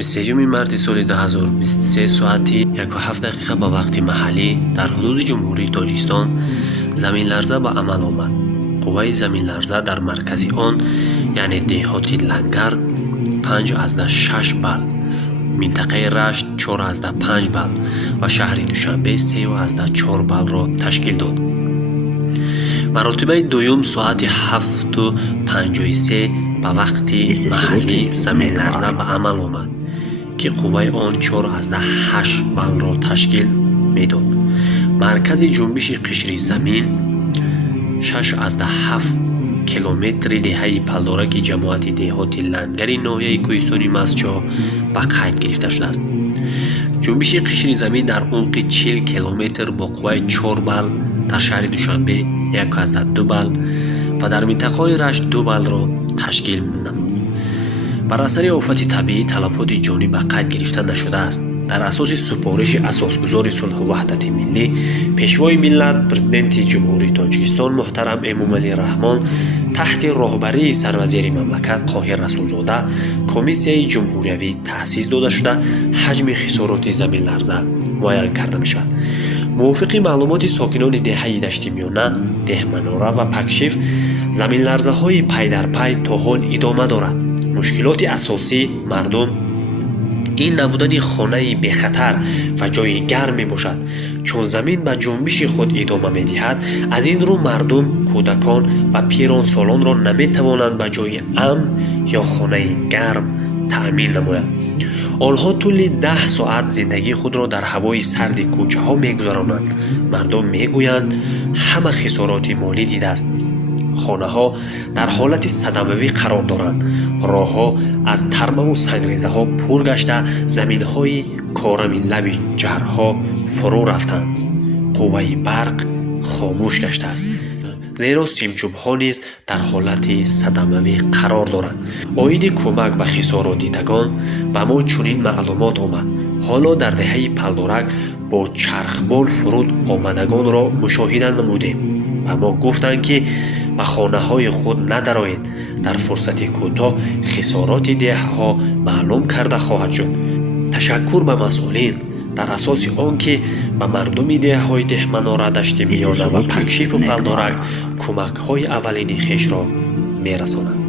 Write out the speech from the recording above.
23 марти соли 2023 соати 1:07 дақиқа ба вақти маҳаллӣ дар ҳудуди ҷумҳурии Тоҷикистон заминларза ба амал омад. қувваи заминларза дар маркази он, яъне деҳоти Лангар 5,6 балл, минтақаи Рашт 4,5 балл ва шаҳри Душанбе 3,4 баллро ташкил дод. маротибаи дуюм соати 7:53 ба вақти маҳаллӣ заминларза ба амал омад, ки қувваи он 4,8 баллро ташкил медод. маркази ҷунбиши қишри замин 6,7 километри деҳаи палдораки ҷамоати деҳоти Лангари ноҳияи кӯҳистони Мазҷо ба қайд гирифта шудааст. ҷунбиши қишри замин дар умқи 40 километр бо қувваи 4 балл дар шаҳри Душанбе 1,2 балл ва дар минтақаи Рашт 2 баллро ташкил намуд. бар асари офати табиӣ талафоти ҷонӣ ба қайд гирифта нашудааст. дар асоси супориши асосгузори сулҳу ваҳдати миллӣ, пешвои миллат президенти ҷумҳурии Тоҷикистон муҳтарам Эмомалӣ Раҳмон таҳти роҳбарии сарвазири мамлакат Қоҳир Расулзода комиссияи ҷумҳуриявӣ таъсис дода шуда ҳаҷми хисороти заминларза муайян карда мешавад. мувофиқи маълумоти сокинони деҳаи Дашти Миёна, Деҳманора ва Пакшиф, заминларзаҳои пайдарпай то ҳол идома дорад. мушкилоти асосии мардум ин набудани хонаи бехатар ва ҷои гарм мебошад. чун замин ба ҷунбиши худ идома медиҳад, аз ин рӯ мардум, кӯдакон ва пиронсолонро наметавонанд ба ҷои амн ё хонаи гарм таъмин намоянд. онҳо тӯли 10 соат зиндагии худро дар ҳавои сарди кӯчаҳо мегузаронанд. мардум мегӯянд ҳама хисороти молӣ дидааст. хонаҳо дар ҳолати садамавӣ қарор доранд. роҳҳо аз тармаву сангрезаҳо пур гашта, заминҳои корами лаби ҷарҳо фурӯ рафтанд. қувваи барқ хомӯш гаштааст, зеро симчӯбҳо низ дар ҳолати садамавӣ қарор доранд. оиди кӯмак ба хисоротдидагон ба мо чунин маълумот омад. ҳоло дар деҳаи Палдорак бо чархбол фуруд омадагонро мушоҳида намудем. ба мо гуфтанд, ки ба хонаҳои худ надароед. дар фурсати кӯтоҳ хисороти деҳаҳо маълум карда хоҳад шуд. ташаккур ба масъулин, дар асоси он ки ба мардуми деҳаҳои Деҳманора, Дашти Миёна ва Пакшифу Палдорак кӯмакҳои аввалини хешро мерасонанд.